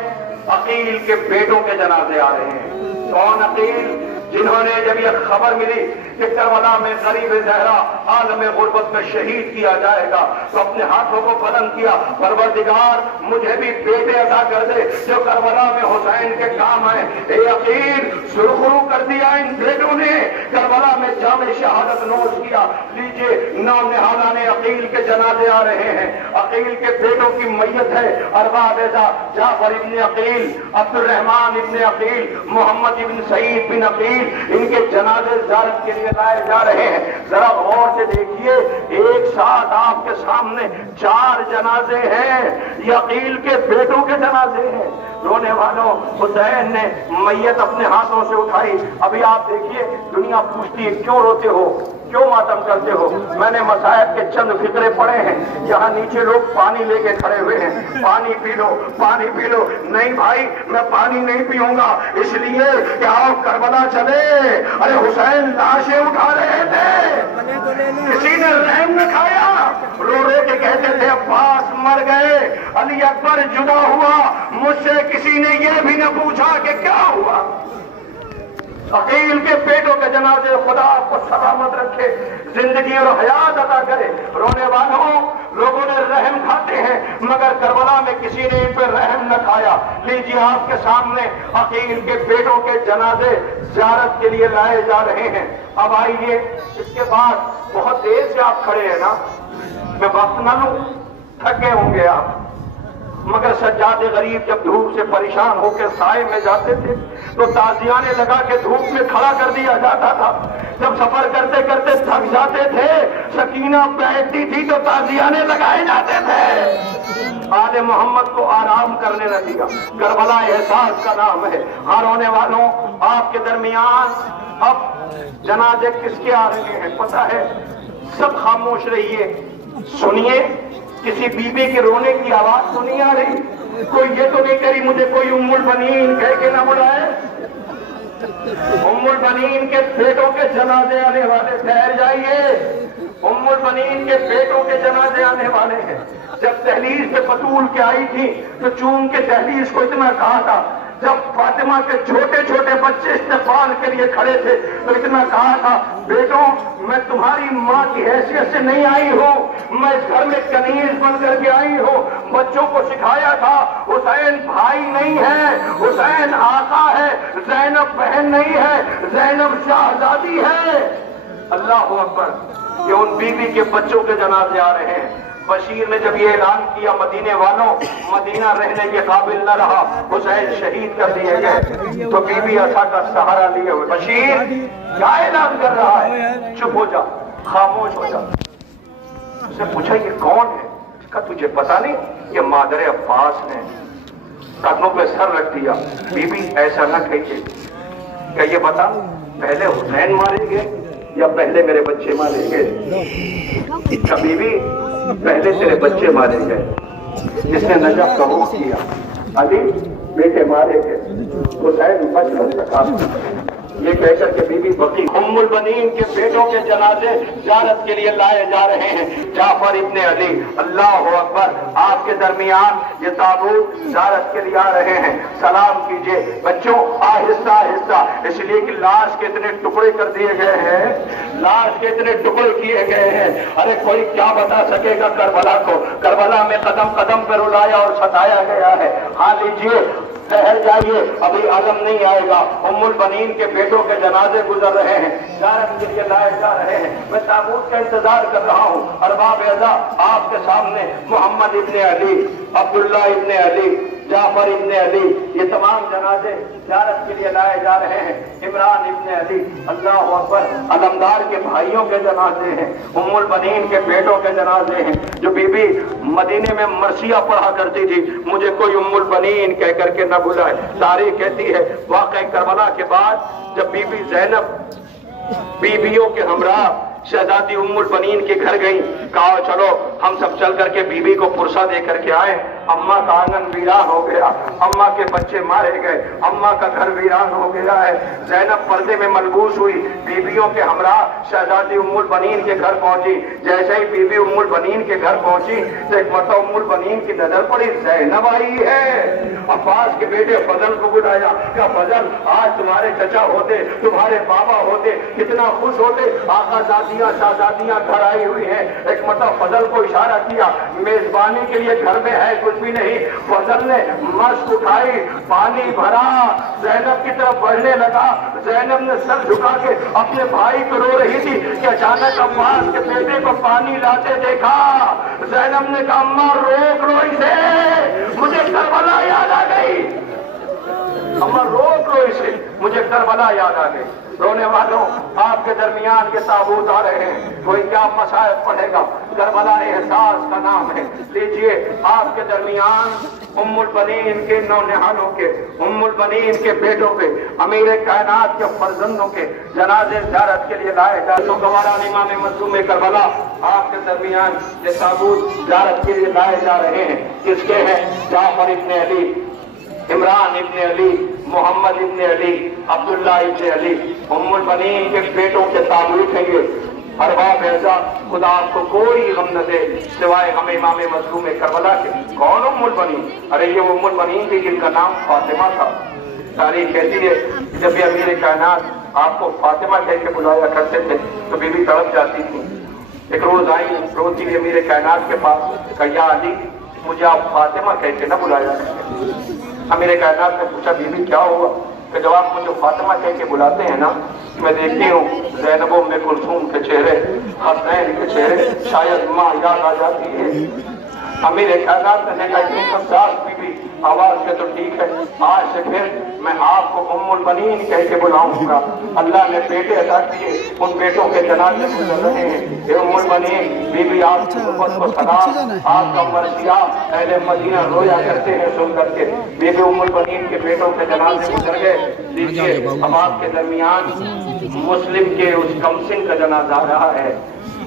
عقیل کے بیٹوں کے جنازے آ رہے ہیں. کون عقیل, جنہوں نے جب یہ خبر ملی کہ کربلا میں غریب زہرا عالم غربت میں شہید کیا جائے گا تو اپنے ہاتھوں کو بلند کیا, پروردگار مجھے بھی بیٹے عطا کر دے جو کربلا میں حسین کے کام آئے. اے عقیل, سرخرو کر دیا ان بیٹوں نے, کربلا میں جام شہادت نوش کیا. لیجیے نام نہالان عقیل کے جنازے آ رہے ہیں. عقیل کے بیٹوں کی میت ہے, ارباب ایسا جعفر ابن عقیل, عبد الرحمن ابن عقیل, محمد ابن سعید بن عقیل, ان کے جنازے زیارت کے لیے لائے جا رہے ہیں. ذرا غور سے دیکھیے, ایک ساتھ آپ کے سامنے 4 جنازے ہیں, یہ عقیل کے بیٹوں کے جنازے ہیں. رونے والوں, حسین نے میت اپنے ہاتھوں سے اٹھائی. ابھی آپ دیکھیے دنیا پوچھتی ہے کیوں روتے ہو, کیوں ماتم کرتے ہو. میں نے مصائب کے چند فقرے پڑھے ہیں, یہاں نیچے لوگ پانی لے کے کھڑے ہوئے ہیں, پانی پی لو, پانی پی لو. نہیں بھائی, میں پانی نہیں پیوں گا, اس لیے کہ آؤ کربلا چلے. ارے حسین لاشیں اٹھا رہے تھے, کسی نے رحم نہ کھایا, رو رو کے کہتے تھے عباس مر گئے, علی اکبر جدا ہوا, مجھ سے کسی نے یہ بھی نہ پوچھا کہ کیا ہوا. عقیل کے بیٹوں کے جنازے, خدا آپ کو سلامت رکھے, زندگی اور حیات عطا کرے. رونے والوں, لوگوں نے رحم کھاتے ہیں مگر کربلا میں کسی نے ان پہ رحم نہ کھایا. لیجیے آپ کے سامنے عقیل کے بیٹوں کے جنازے زیارت کے لیے لائے جا رہے ہیں. اب آئیے, اس کے بعد بہت دیر سے آپ کھڑے ہیں نا, میں وقت نہ لوں, تھکے ہوں گے آپ, مگر سجاد غریب جب دھوپ سے پریشان ہو کے سائے میں جاتے تھے تو تازیانے لگا کے دھوپ میں کھڑا کر دیا جاتا تھا. جب سفر کرتے کرتے تھک جاتے تھے, سکینہ بیٹھتی تھی تو تازیانے لگائے جاتے تھے. آل محمد کو آرام کرنے نہ دیا. کربلا احساس کا نام ہے. ہاں رونے والوں, آپ کے درمیان اب جنازے کس کے آ رہے ہیں پتہ ہے؟ سب خاموش رہیے, سنیے, کسی بیوی کے رونے کی آواز تو نہیں آ رہی. کوئی یہ تو نہیں کری مجھے کوئی ام البنین کہہ کے نہ بلائے. ام البنین کے بیٹوں کے جنازے آنے والے, ٹھہر جائیے, ام البنین کے بیٹوں کے جنازے آنے والے ہیں. جب دہلیز پہ بطول کے آئی تھی تو چون کے دہلیز کو اتنا کہا تھا. جب فاطمہ کے چھوٹے چھوٹے بچے استقبال کے لیے کھڑے تھے تو اتنا کہا تھا بیٹوں میں تمہاری ماں کی حیثیت سے نہیں آئی ہوں, میں اس گھر میں کنیز بن کر کے آئی ہوں. بچوں کو سکھایا تھا حسین بھائی نہیں ہے, حسین آقا ہے, زینب بہن نہیں ہے, زینب شہزادی ہے. اللہ اکبر. یہ ان بیوی کے بچوں کے جنازے آ رہے ہیں. بشیر نے جب یہ اعلان کیا مدینے والوں مدینہ رہنے کے قابل نہ رہا, حسین شہید کر دیے گئے, تو بی بی اسا کا سہارا لیے ہوئے بشیر کیا اعلان کر رہا ہے؟ چپ ہو جا, خاموش ہو جا. اس نے پوچھا یہ کون ہے؟ اس کا تجھے پتا نہیں یہ مادر عباس نے. قدموں پہ سر رکھ دیا. بی بی ایسا نہ کہیے, کہ یہ بتا پہلے حسین مارے گئے یا پہلے میرے بچے مارے گئے؟ کبھی بھی پہلے تیرے بچے مارے گئے. جس نے نجف کا روح کیا علی بیٹے مارے گئے, حسین بچ کر سکا. یہ کہہ کر کے بی بی بقی ام البنین کے بیٹوں کے جنازے زیارت کے لیے لائے جا رہے ہیں. جعفر ابن علی, اللہ اکبر, آپ کے درمیان یہ تابوت زیارت کے لیے آ رہے ہیں. سلام کیجئے بچوں, آہستہ آہستہ, اس لیے کہ لاش کے اتنے ٹکڑے کر دیے گئے ہیں, لاش کے اتنے ٹکڑے کیے گئے ہیں. ارے کوئی کیا بتا سکے گا کربلا کو؟ کربلا میں قدم قدم پر رلایا اور ستایا گیا ہے. ہاں لیجیے, ٹھہر جائیے, ابھی عالم نہیں آئے گا. ام البنین کے بیٹوں کے جنازے گزر رہے ہیں, زیارت کے لیے لائے جا رہے ہیں. میں تابوت کا انتظار کر رہا ہوں. ارباب اعضاء آپ کے سامنے محمد ابن علی, عبداللہ ابن علی, جعفر ابن علی, یہ تمام جنازے زیارت کے لیے لائے جا رہے ہیں. عمران ابن علی, اللہ اکبر, علمدار کے بھائیوں کے جنازے ہیں. ام البنین کے بیٹوں کے جنازے ہیں. جو بی بی مدینے میں مرثیہ پڑھا کرتی تھی, مجھے کوئی ام البنین کہہ کر کے نہ بلائے. تاریخ کہتی ہے واقعہ کربلا کے بعد جب بی بی زینب بیویوں کے ہمراہ شہزادی ام البنین کے گھر گئی, کہا چلو ہم سب چل کر کے بیوی کو پرسہ دے کر کے آئے. اماں کا آنگن ویران ہو گیا, اماں کے بچے مارے گئے, اماں کا گھر ویران ہو گیا ہے. زینب پردے میں ملبوس ہوئی, بیویوں کے ہمراہ شہزادی ام البنین کے گھر پہنچی. جیسے ہی بیوی ام البنین کے گھر پہنچی تو ایک مرتبہ ام البنین کی نظر پڑی, زینب آئی ہے. عباس کے بیٹے فضل کو بلایا, کیا فضل آج تمہارے چچا ہوتے, تمہارے بابا ہوتے, کتنا خوش ہوتے, آقا زادیاں شہزادیاں گھر آئی ہوئی ہیں. ایک مرتبہ فضل کو اشارہ کیا, میزبانی کے لیے گھر میں ہے کچھ بھی نہیں. فضل نے مشک اٹھائی, پانی بھرا, زینب کی طرف بڑھنے لگا. زینب نے سر جھکا کے اپنے بھائی کو رو رہی تھی کہ اچانک عباس کے بیٹے کو پانی لاتے دیکھا. زینب نے کہا اماں روک لو اسے, مجھے کربلا یاد آ گئی. اماں روک لو اسے, مجھے کربلا یاد آ گئی. رونے والوں آپ کے درمیان یہ تابوت آ رہے ہیں, کوئی کیا مصائب پڑھے گا؟ کربلا احساس کا نام ہے. لیجئے آپ کے درمیان ام البنین کے نونہالوں کے, ام البنین کے بیٹوں کے, امیر کائنات کے فرزندوں کے جنازے زیارت کے لیے لائے جا. تو گواران امام مظلوم کربلا آپ کے درمیان یہ تابوت زیارت کے لیے لائے جا رہے ہیں. کس کے ہیں؟ جعفر ابن علی, عمران ابن علی, محمد ابن علی, عبداللہ ابن علی, ام البنین کے بیٹوں کے تابوت ہیں یہ. ارباب اعضاء, خدا آپ کو کوئی غم نہ دے سوائے غم امام مظلوم کربلا کے. کون ام البنین؟ ارے یہ ام البنین تھی جن کا نام فاطمہ تھا. تاریخ کہتی ہے جب یہ امیر کائنات آپ کو فاطمہ کہہ کے بلایا کرتے تھے تو بیوی تڑپ جاتی تھی. ایک روز آئی, روتی ہوئی امیر کائنات کے پاس, کہ یا علی مجھے آپ فاطمہ کہہ کے نہ بلایا کرتے. امیر کائنات نے پوچھا بیوی کیا ہوا؟ کہ جب آپ مجھے فاطمہ کہہ کے بلاتے ہیں نا, میں دیکھتی ہوں زینب ام کلثوم کے چہرے, حسین کے چہرے, شاید ماں یاد آ جاتی ہے. امیر کائنات نے کہا اتنی سمجھدار بیوی آواز سے تو ٹھیک ہے, آج سے پھر میں آپ کو ام البنین کہہ کے بلاؤں گا. اللہ نے بیٹے عطا کیے, ان بیٹوں کے جنازے گزر رہے ہیں. اے ام البنین بیوی آپ کی صحبت کو سلام, آپ کا مرثیہ اہل مدینہ رویا کرتے ہیں سن کر کے. بیوی ام البنین کے بیٹوں کے جنازے گزر گئے. دیکھیے اب آپ کے درمیان مسلم کے اس کمسن کا جنازہ آ رہا ہے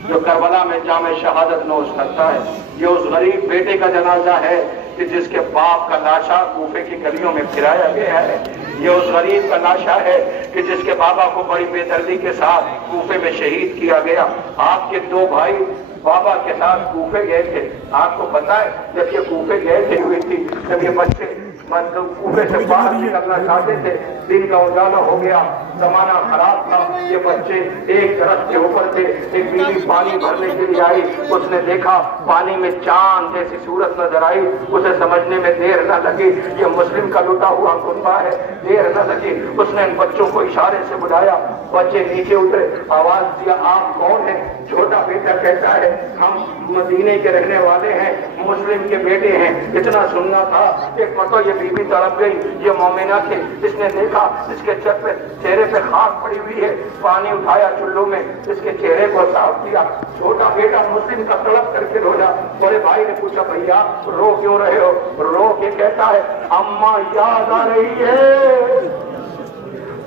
جو کربلا میں جامع شہادت نوش کرتا ہے. یہ اس غریب بیٹے کا جنازہ ہے کہ جس کے باپ کا لاشا کوفے کی گلیوں میں پھرایا گیا ہے. یہ اس غریب کا لاشا ہے کہ جس کے بابا کو بڑی بے کے ساتھ کوفے میں شہید کیا گیا۔ آپ کے دو بھائی بابا کے ساتھ کوفے گئے تھے۔ آپ کو پتا ہے جب یہ کوفے گئے تھے ہوئی تھی، جب یہ بچے کوفے سے باہر نکلنا چاہتے تھے، دن کا اجالا ہو گیا، زمانہ خراب تھا، یہ بچے ایک درخت کے اوپر تھے، ایک بیوی پانی بھرنے کے لیے آئی، اس نے دیکھا پانی میں چاند جیسی صورت نظر آئی، اسے سمجھنے میں دیر نہ لگی یہ مسلم کا لٹا ہوا کنبہ ہے، دیر نہ لگی، اس نے ان بچوں کو اشارے سے بلایا، بچے نیچے اترے، آواز دیا آپ کون ہیں؟ چھوٹا بیٹا کہتا ہے ہم مدینے کے رہنے والے ہیں، مسلم کے بیٹے ہیں۔ اتنا سننا تھا، ایک مرتبہ یہ بی بی تڑپ گئی، یہ مومنہ تھے، اس نے دیکھا اس کے چہرے پہ خاک پڑی ہوئی ہے، پانی اٹھایا چلو میں، اس کے چہرے کو صاف کیا۔ چھوٹا بیٹا مسلم کا تڑپ کر کے رویا۔ بڑے بھائی نے پوچھا بھیا رو کیوں رہے ہو؟ رو کے کہتا ہے اماں یاد آ رہی ہے،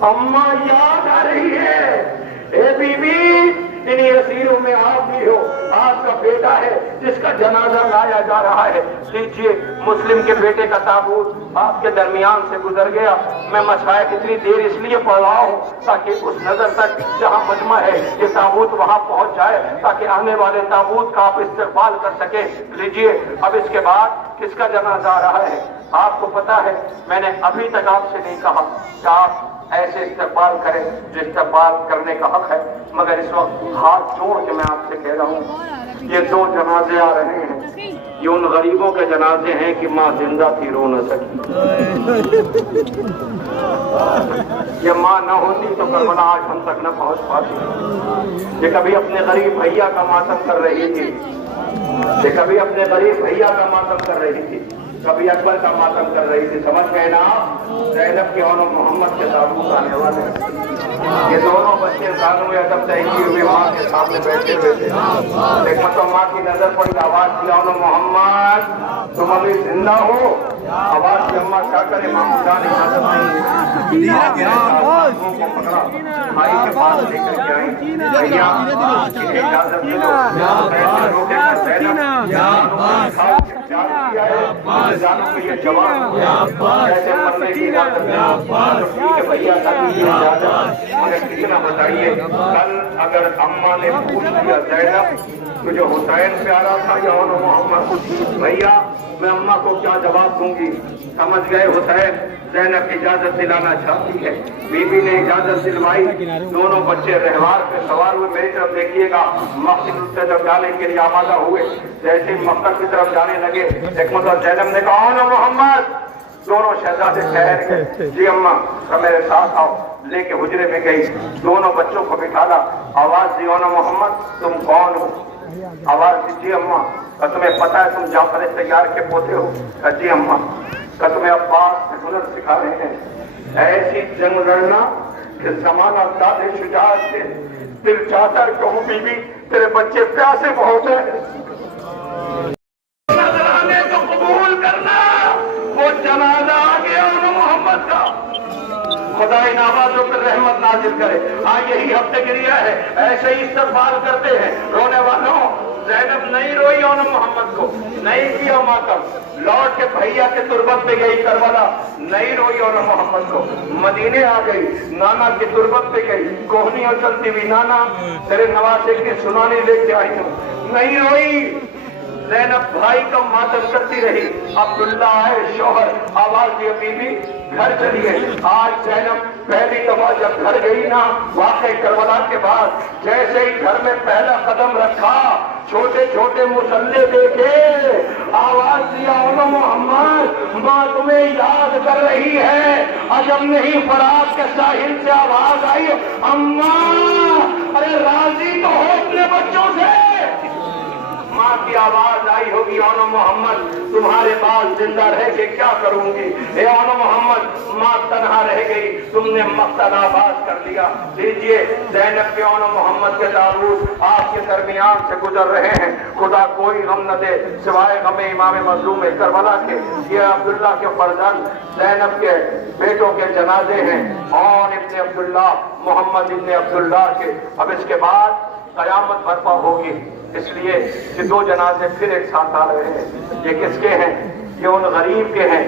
اماں یاد آ رہی ہے۔ اے بی بی انہی اسیروں میں آپ بھی ہو، آپ کا بیٹا ہے جس کا جنازہ لایا جا رہا ہے، لیجیے مسلم کے بیٹے کا تابوت آپ کے درمیان سے گزر گیا۔ میں مشائخ اتنی دیر اس لیے پڑھ رہا ہوں تاکہ اس نظر تک جہاں مجمع ہے یہ تابوت وہاں پہنچ جائے، تاکہ آنے والے تابوت کا آپ استقبال کر سکیں۔ لیجیے اب اس کے بعد کس کا جنازہ آ رہا ہے؟ آپ کو پتا ہے میں نے ابھی تک آپ سے نہیں کہا کہ آپ ایسے استقبال کریں جو استقبال کرنے کا حق ہے، مگر اس وقت ہاتھ جوڑ کے میں آپ سے کہہ رہا ہوں یہ دو جنازے آ رہے ہیں، یہ ان غریبوں کے جنازے ہیں کہ ماں زندہ تھی رو نہ سکی۔ یہ ماں نہ ہوتی تو کربلا آج ہم تک نہ پہنچ پاتی۔ یہ کبھی اپنے غریب بھیا کا ماتم کر رہی تھی، یہ کبھی اپنے غریب بھیا کا ماتم کر رہی تھی، کبھی اکبر کا ماتم کر رہی تھی۔ سمجھ گئے نا؟ زینب کے اور محمد کے تابوت آنے والے ہیں۔ یہ دونوں بچے زانو ادب تہی ہوئے ماں کے سامنے بیٹھے ہوئے تھے۔ ایک مرتبہ ماں کی نظر پڑی، آواز کی اور محمد تم ابھی زندہ ہو؟ آواز کی اماں کیا کرے؟ ماں جان اجازت نہیں کو پکڑا، بھائی کے پاس لے کر کے آئی، بھیا انہیں اجازت دے دو۔ روکے کر زینب جان کیا ہے، جانو کہ یہ جوان ایسے مرنے کی اجازت ہے بھیا تاکہ یہ اجازت۔ مگر کتنا بتائیے کل اگر اماں نے پوچھ لیا زینب تجھے حسین پیارا تھا یا محمد، بھیا میں اماں کو کیا جواب دوں گی؟ سمجھ گئے حسین زینب اجازت دلانا چاہتی ہے، بی بی نے اجازت دلوائی، دونوں بچے رہوار پہ سوار ہوئے۔ میری طرف دیکھیے گا، مقصد سے جب جانے کے لیے آمادہ ہوئے، جیسے مقصد کی طرف جانے لگے ایک مرتبہ زینب نے کہا نا محمد، دونوں شہزادے ٹھہر گئے، جی اماں میرے ساتھ آؤ، لے کے حجرے میں گئی، دونوں بچوں کو بٹھالا، آواز دی نا محمد تم کون ہو؟ آواز دی جی اماں۔ کہ تمہیں پتا ہے تم جعفر تیار کے پوتے ہو؟ کہ جی اماں۔ کہ تمہیں عباس میں ہنر سکھا رہے ہیں ایسی جنگ لڑنا کہ زمانہ دادے شجاعت سے دل چاہتا ہے کہوں بی بی تیرے بچے پیاسے بہت ہیں، نظرانے کو قبول کرنا۔ وہ جنازہ آ گیا محمد کا، خدا ان آوازوں پر رحمت نازل کرے۔ آج یہی ہفتے گریا ہے، ایسے ہی استقبال کرتے ہیں رونے والوں۔ زینب نہیں روئی اور محمد کو، نہیں کیا ماتم، لوٹ کے بھیا کے تربت پہ گئی کربلا، نہیں روئی اور محمد کو، مدینے آ گئی، نانا کی تربت پہ گئی، کوہنیوں چلتی ہوئی نانا تیرے نواسے کی سنانی لے کے آئی ہوں، نہیں روئی۔ زینب بھائی کا ماتم کرتی رہی، عبداللہ آئے شوہر، آواز دی بی بی گھر چلیے۔ آج زینب پہلی دفعہ جب گھر گئی نا واقع کربلا کے بعد، جیسے ہی گھر میں پہلا قدم رکھا چھوٹے چھوٹے مسلے دیکھے، آواز دیا محمد ماں تمہیں یاد کر رہی ہے۔ عجب نہیں فرات کے ساحل سے آواز آئی اماں ارے راضی تو ہو اپنے بچوں سے؟ ماں کی آواز آئی ہوگی اونو محمد تمہارے پاس زندہ رہ کے کیا کروں گی؟ اے اونو محمد ماں تنہا رہ گئی، تم نے مقصد آباد کر لیا۔ لیجئے زینب کے اونو محمد کے تابوت آپ کے درمیان سے گزر رہے ہیں، خدا کوئی غم نہ دے سوائے غم امام مظلوم کربلا کے۔ یہ عبداللہ کے فرزند زینب کے بیٹوں کے جنازے ہیں، اون ابن عبداللہ محمد ابن عبداللہ کے۔ اب اس کے بعد قیامت برپا ہوگی، اس لیے کہ دو جنازے پھر ایک ساتھ آ رہے ہیں۔ یہ کس کے ہیں؟ یہ ان غریب کے ہیں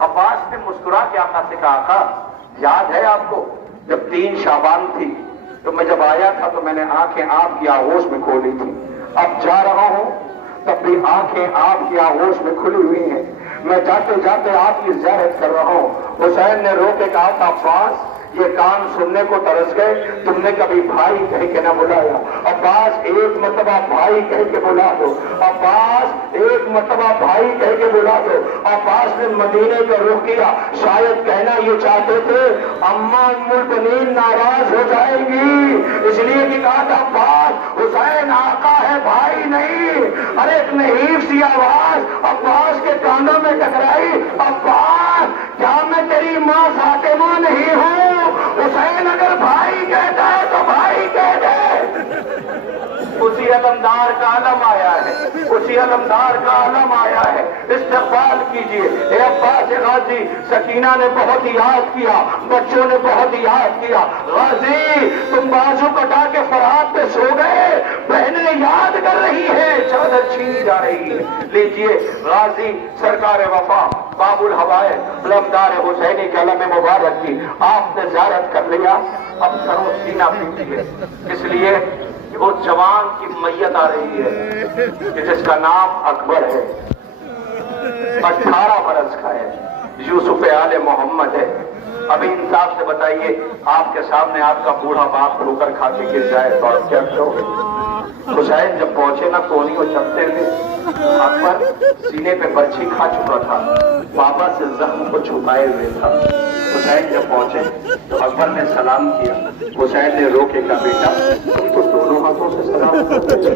عباس نے مسکرا کے آقا سے کہا آقا یاد ہے آپ کو جب 3 شعبان تھی تو میں جب آیا تھا تو میں نے آنکھیں آپ کی آغوش میں کھولی تھی، اب جا رہا ہوں تب بھی آنکھیں آپ کی آغوش میں کھلی ہوئی ہیں، میں جاتے جاتے آپ کی زیارت کر رہا ہوں۔ حسین نے رو کے کہا تھا عباس یہ کان سننے کو ترس گئے، تم نے کبھی بھائی کہہ کے نہ بلایا، عباس ایک مرتبہ بھائی کہہ کے بلا دو، عباس ایک مرتبہ بھائی کہہ کے بلا دو۔ عباس نے مدینے کا رخ کیا، شاید کہنا یہ چاہتے تھے اماں ام المؤمنین ناراض ہو جائے گی، اس لیے کہ کہا تھا عباس حسین آقا ہے بھائی نہیں۔ ارے ایک نحیف سی آواز عباس کے کانوں میں ٹکرائی، عباس کیا میں تیری ماں فاطمہ نہیں ہوں؟ حسین اگر بھائی کہتا ہے تو بھائی کہہ دے۔ اسی علمدار کا علم آیا ہے، اسی علمدار کا علم آیا ہے، استقبال کیجئے۔ اے عباس غازی، سکینہ نے بہت یاد کیا، بچوں نے بہت یاد کیا، غازی تم بازو کٹا کے فرات پہ سو گئے، بہنیں یاد کر رہی ہیں، چادر چھینی جا رہی ہے۔ لیجئے غازی سرکار وفا باب الہوائے علمدار حسینی کے علم مبارک کی آپ نے زیارت کر لیا، اب سرو سینہ پیٹیے، اس لیے وہ جوان کی میت آ رہی ہے کہ جس کا نام اکبر ہے، 18 برس کا ہے، یوسف آل محمد ہے۔ ابھی انصاف سے بتائیے آپ کے سامنے آپ کا بوڑھا باپ ٹھوکر کھا کے گر جائے تو آپ کیا کرو گے؟ حسین جب پہنچے نا کونی کو چلتے ہوئے، اکبر سینے پہ برچھی کھا چکا تھا، بابا سے زخم کو چھپائے ہوئے تھا۔ حسین جب پہنچے تو اکبر نے سلام کیا، حسین نے رو کے کہا بیٹا تم تو دونوں ہاتھوں سے سلام کرتے،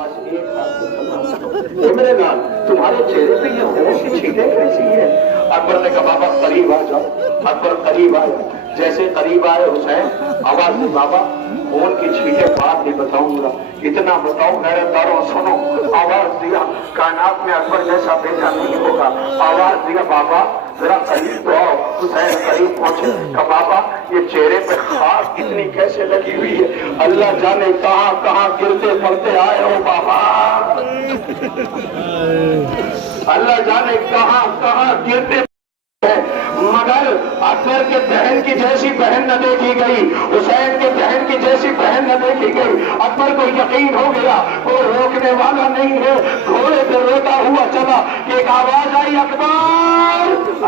آج ایک ہاتھ سے سلام کرو۔ اے میرے لال تمہارے چہرے پہ یہ خون کی چھینٹیں کیسی ہیں؟ اکبر نے کہا بابا قریب آ جاؤ۔ اکبر قریب آئے، جیسے قریب آئے حسین آواز دی بابا خون کی چھینٹیں بات نہیں بتاؤں گا، اتنا بتاؤ میرے داروں سنو۔ آواز دیا کائنات میں اکبر جیسا بیٹا نہیں ہوگا، آواز دیا بابا ذرا قریب تو آؤ۔ حسین قریب پہنچے، کہا بابا یہ چہرے پہ خاک اتنی کیسے لگی ہوئی ہے؟ اللہ جانے کہاں کہاں گرتے پڑتے آئے ہو بابا، اللہ جانے کہاں کہاں گرتے، مگر اکبر کے بہن کی جیسی بہن نہ دیکھی گئی، حسین کے بہن کی جیسی بہن نہ دیکھی گئی۔ اکبر کو یقین ہو گیا کوئی روکنے والا نہیں ہے، گھوڑے پہ روتا ہوا چلا کہ ایک آواز آئی اکبر۔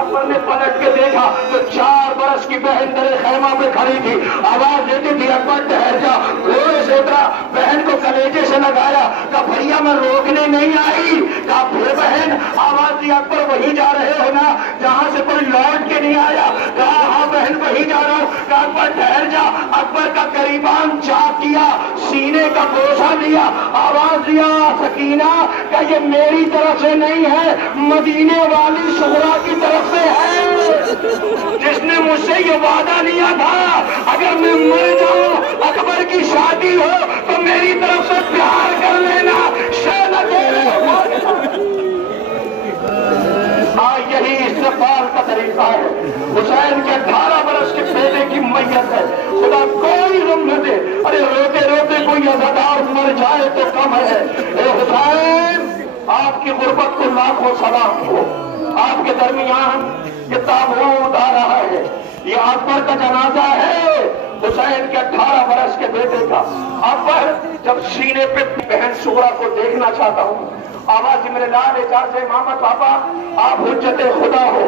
اکبر نے پلٹ کے دیکھا تو 4 برس کی بہن در خیمہ پہ کھڑی تھی، آواز دیتی تھی اکبر ٹھہر جا۔ گھوڑے سے اترا، بہن کو کلیجے سے لگایا، کہا بھیا میں روکنے نہیں آئی۔ کہا پھر بہن؟ آواز دی اکبر وہی جا رہے ہو نا جہاں سے کوئی لوٹ کے نہیں آیا؟ کہا ہاں بہن وہی جا رہا ہوں۔ کہا اکبر ٹھہر جا۔ اکبر کا قریبان چاک کیا، سینے کا بوسہ دیا، آواز دیا سکینہ کہ یہ میری طرف سے نہیں ہے، مدینے والی صغرا کی طرف سے ہے، جس نے مجھ سے یہ وعدہ لیا تھا اگر میں مر جاؤں اکبر کی شادی ہو تو میری طرف سے پیار کر لینا، شاید اکیلے یہی استقبال کا طریقہ ہے۔ حسین کے 18 برس کے بیٹے کی میت ہے، خدا کوئی غم نہ دے، ارے روتے روتے کوئی عزادار مر جائے تو کم ہے۔ اے حسین آپ کی غربت کو لاکھوں سلام ہو، آپ کے درمیان یہ تابوت آ رہا ہے، یہ اکبر کا جنازہ ہے، حسین کے 18 برس کے بیٹے کا۔ اکبر جب سینے پہ بہن صغرا کو دیکھنا چاہتا ہوں، آواز میرے لال اجازت امامت بابا آپ حجت خدا ہو،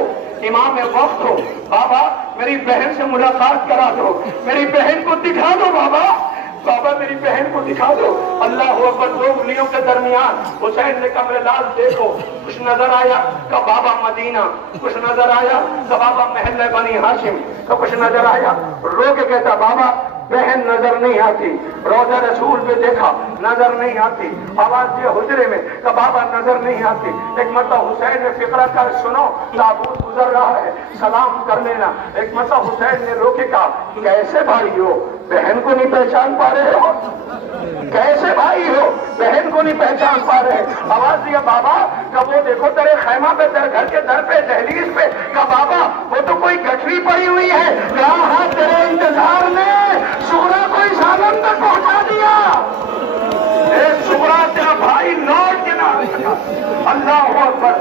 امام وقت ہو، بابا میری بہن سے ملاقات کرا دو، میری بہن کو دکھا دو بابا، بابا میری بہن کو دکھا دو۔ اللہ اکبر 2 انگلیوں کے درمیان حسین نے کہا میرے لال دیکھو کچھ نظر آیا؟ کہ بابا مدینہ، کچھ نظر آیا؟ کہ بابا محل بنی ہاشم، کہ کچھ نظر آیا؟ رو کے کہتا بابا بہن نظر نہیں آتی، روضہ رسول پہ دیکھا نظر نہیں آتی، آواز دیا حجرے میں کہ بابا نظر نہیں آتی۔ ایک مرتبہ حسین نے فقرہ کہا سنو تابوت گزر رہا ہے سلام کر لینا۔ ایک مرتبہ حسین نے رو کے کہا کیسے بھائی ہو، بہن کو نہیں پہچان پا رہے ہو؟ کیسے بھائی ہو، بہن کو نہیں پہچان پا رہے؟ آواز دیا بابا کہ وہ دیکھو تیرے خیمہ پہ، تیرے گھر کے در پہ، دہلیز پہ، کہ بابا وہ تو کوئی گٹھری پڑی ہوئی ہے۔ کہاں ہاں تیرے انتظار میں صغرا کو اس عالم تک پہنچا دیا، اے صغرا تیرا بھائی لوٹ کے نہ آ سکا۔ اللہ اکبر۔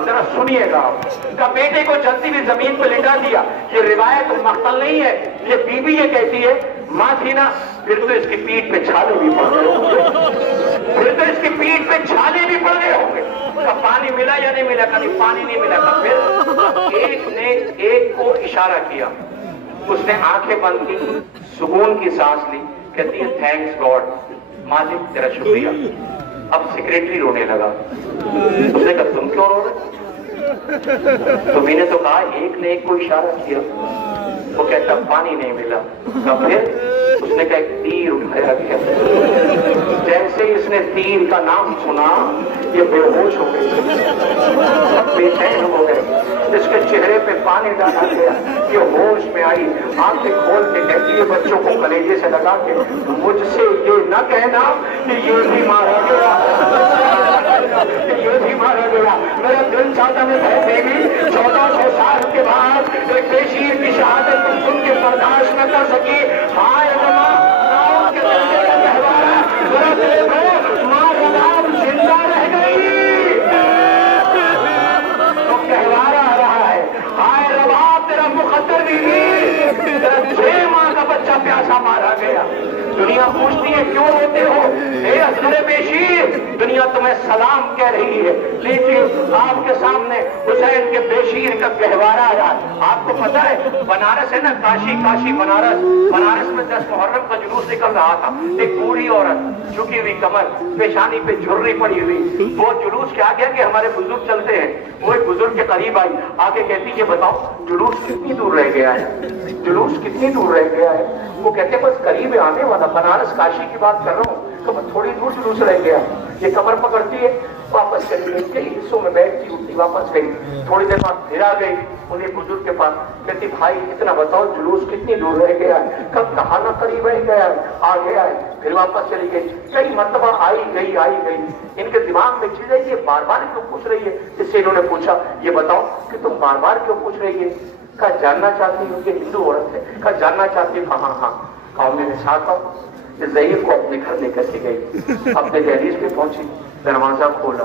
اب ذرا سنیے گا کا بیٹے کو جلدی بھی زمین پہ لٹا دیا. یہ روایت مختل نہیں ہے, یہ بی بی یہ کہتی ہے ماں تھی نا, پھر تو اس کی پیٹھ پہ چھالے بھی پڑ گئے ہوں گے, پھر تو اس کی پیٹھ پہ چھالے بھی پڑ گئے ہوں گے. کب پانی ملا یا نہیں ملا, کبھی پانی نہیں ملا. کب پھر ایک نے ایک کو اشارہ کیا, اس نے آنکھیں بند کی, سکون کی سانس لی, کہتی ہے تھینکس گاڈ, ماں جی تیرا شکریہ. اب سیکریٹری رونے لگا. اس نے کہا تم کیوں رو رہے, تمہیں نے تو کہا ایک نے ایک کو اشارہ کیا. وہ کہتا پانی نہیں ملا. کب پھر اس نے کہا ایک تیر اٹھایا گیا. جیسے ہی اس نے تیر کا نام سنا یہ بے ہوش ہو گئی, سب بے چین ہو گئے. اس کے چہرے پہ پانی ڈالا گیا, یہ ہوش میں آئی, آنکھیں کھول کے کہتی ہے بچوں کو کلیجے سے لگا کے مجھ سے یہ نہ کہنا کہ یہ بھی مارا گیا, یہ بھی مارا گیا. میرا دل چاہتا میں بہتے بھی 1400 سال کے بعد ایک بے شیر کی شہادت تم سن کے برداشت نہ کر سکی. ہائے ماں کے درجے کا کہوارا, ذرا دیکھو ماں رباب زندہ رہ گئی, تو کہوارا آ رہا ہے. ہائے رباب تیرا مقدر بھی, تیرا 6 ماہ کا بچہ پیاسا مارا گیا. دنیا پوچھتی ہے کیوں روتے ہو, اے اصغر بیشیر, دنیا تمہیں سلام کہہ رہی ہے. لیجیے آپ کے سامنے حسین کے بیشیر کا گہوارہ آیا. آپ کو پتا ہے بنارس ہے نا, کاشی کاشی بنارس, بنارس میں 10 محرم کا جلوس نکل رہا تھا. ایک بوڑھی عورت جھکی ہوئی کمر, پیشانی پہ جھرری پڑی ہوئی, وہ جلوس کیا گیا کہ ہمارے بزرگ چلتے ہیں. وہ ایک بزرگ کے قریب آئی, آ کے کہتی کہ بتاؤ جلوس کتنی دور رہ گیا ہے, جلوس کتنی دور رہ گیا ہے. وہ کہتے بس قریب آنے والا, بنارس کاشی کی بات کر رہا ہوں, تو تھوڑی دور جلوس رہ گیا. یہ کمر پکڑتی ہے, واپس چلی گئی, کئی حصوں میں بیٹھتی اٹھتی واپس گئی. تھوڑی دیر بعد پھر آ گئی انہیں بزرگ کے پاس, کہتی بھائی اتنا بتاؤ جلوس کتنی دور رہ گیا ہے, کب کہانا قریب رہ گیا ہے, آ گیا ہے. پھر واپس چلی گئی, کئی مرتبہ آئی گئی آئی گئی. ان کے دماغ میں چیز ہے یہ بار بار کیوں پوچھ رہی ہے. اس سے انہوں نے پوچھا یہ بتاؤ کہ تم بار بار کیوں پوچھ رہی ہے. کہا جاننا چاہتی ہوں, یہ ہندو عورت ہے. کہا جاننا چاہتی ہوں, کہا ہاں. کہا میں نے ساتھ آؤں. ضعیف کو اپنے گھر لے کر کے گئی, اپنے دہلیز پہ پہنچی, دروازہ کھولا,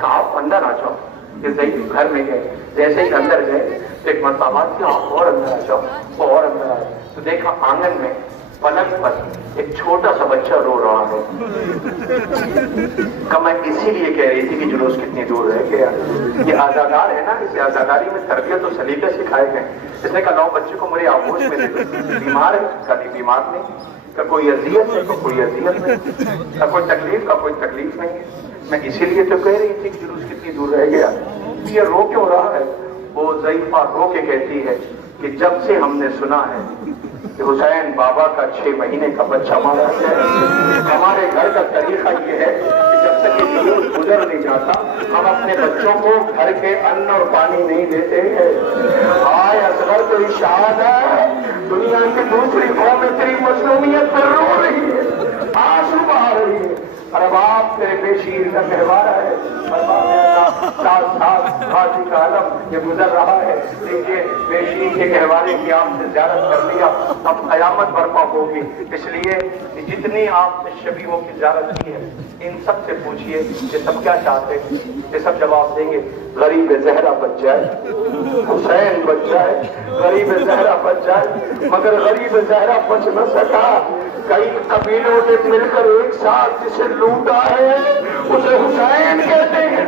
کہا آپ اندر آ جاؤ. یہ ضعیف گھر میں گئے, جیسے ہی اندر گئے ایک مرتبہ آواز کی آپ اور اندر آ جاؤ, وہ اور اندر آئے تو دیکھا آنگن میں پلنگ پر ایک چھوٹا سا بچہ رو رہا ہے. کہ میں اسی لیے کہہ رہی تھی کہ جلوس کتنی دور رہ گیا. یہ آزادار ہے نا, اس آزاداری میں تربیت و سلیقے سکھائے گئے. اس نے کہا لاؤ بچے کو میرے آغوش میں دے. بیمار ہے, کبھی بیمار نہیں, کا کوئی اذیت ہے, کوئی اذیت نہیں, کا کوئی تکلیف, کا کوئی تکلیف نہیں. میں اسی لیے تو کہہ رہی تھی کہ جلوس کتنی دور رہ گیا. یہ رو کیوں رہا ہے. وہ ضعیفہ رو کے کہتی ہے کہ جب سے ہم نے سنا ہے کہ حسین بابا کا 6 مہینے کا بچہ مارا ہے, ہمارے گھر کا طریقہ یہ ہے کہ جب تک یہ جلوس گزر نہیں جاتا ہم اپنے بچوں کو گھر کے ان اور پانی نہیں دیتے ہیں. آئے اصغر تو ارشاد ہے, دنیا کی دوسری قوم میں تیری مظلومیت پر رو رہی ہے, آنسو بہا رہی ہے. اور اب آپ تیرے بیشیر کا کہوارہ ہے, ساتھ ساتھ غازی کا علم یہ گزر رہا ہے. دیکھیے بیشیر کے کہوارے کی آپ سے زیارت کر لیا, اب قیامت برپا ہوگی. اس لیے جتنی آپ نے شبیہوں کی زیارت کی ہے ان سب سے پوچھئے کہ سب کیا چاہتے ہیں. یہ سب جواب دیں گے غریب زہرا بچ جائے, حسین بچ جائے, غریب زہرا بچ جائے. مگر غریب زہرا بچ نہ سکا. کئی قبیلوں نے مل کر ایک ساتھ جسے لوٹا ہے اسے حسین کہتے ہیں.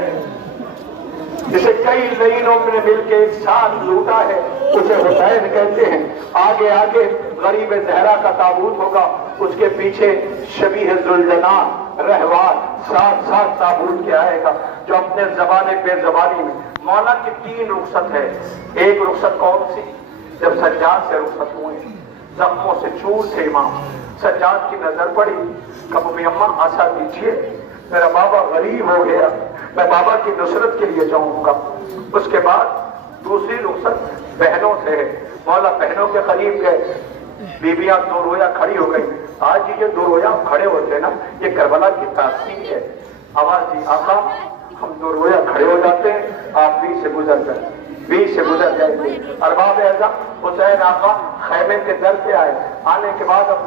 جسے کئی لینوں میں مل کے ایک ساتھ لوٹا ہے اسے حسین کہتے ہیں. آگے آگے غریب زہرا کا تابوت ہوگا, اس کے پیچھے شبیہ ذوالجناح رہوار, ساتھ ساتھ تابوت کے آئے گا جو اپنے زبان بے زبانی میں. مولا کی 3 رخصت ہے. ایک رخصت کون سی, جب سجاد سے رخصت ہوئے, زخموں سے چور سے امام. سجاد کی نظر پڑی, کب بھی اماں آسا دیجیے, میرا بابا غریب ہو گیا, میں بابا کی نصرت کے لیے جاؤں گا. اس کے بعد دوسری رخصت بہنوں سے ہے. مولا بہنوں کے قریب گئے, بیویاں 2 رویا کھڑی ہو گئی. آج یہ 2 رویا کھڑے ہوتے نا, یہ کربلا کی تاثیر ہے. آواز دی آقا ہم 2 رویا کھڑے ہو جاتے ہیں, آپ بیچ سے گزر جائیں, بیچ سے گزر جائیں گے. ارباب اعظم حسین آقا خیمے کے در پہ آئے. آنے کے بعد اب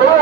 2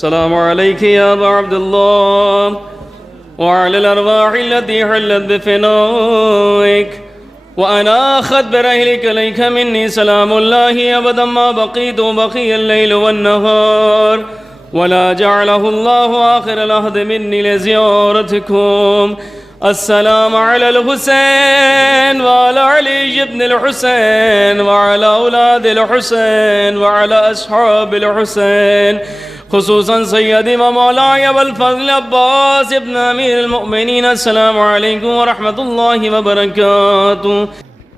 السلام عليك يا أبا عبد الله وعلى الأرواح التي حلت بفنائك وأنا أخذ برحلك إليك مني سلام الله أبدا ما بقيت وبقي الليل والنهار ولا جعله الله آخر العهد مني لزيارتكم. السلام على الحسين وعلى علي بن الحسين وعلى أولاد الحسين وعلى أصحاب الحسين خصوصا سيدي ومولاي أبا الفضل عباس بن أمير المؤمنين. السلام عليكم ورحمة الله وبركاته.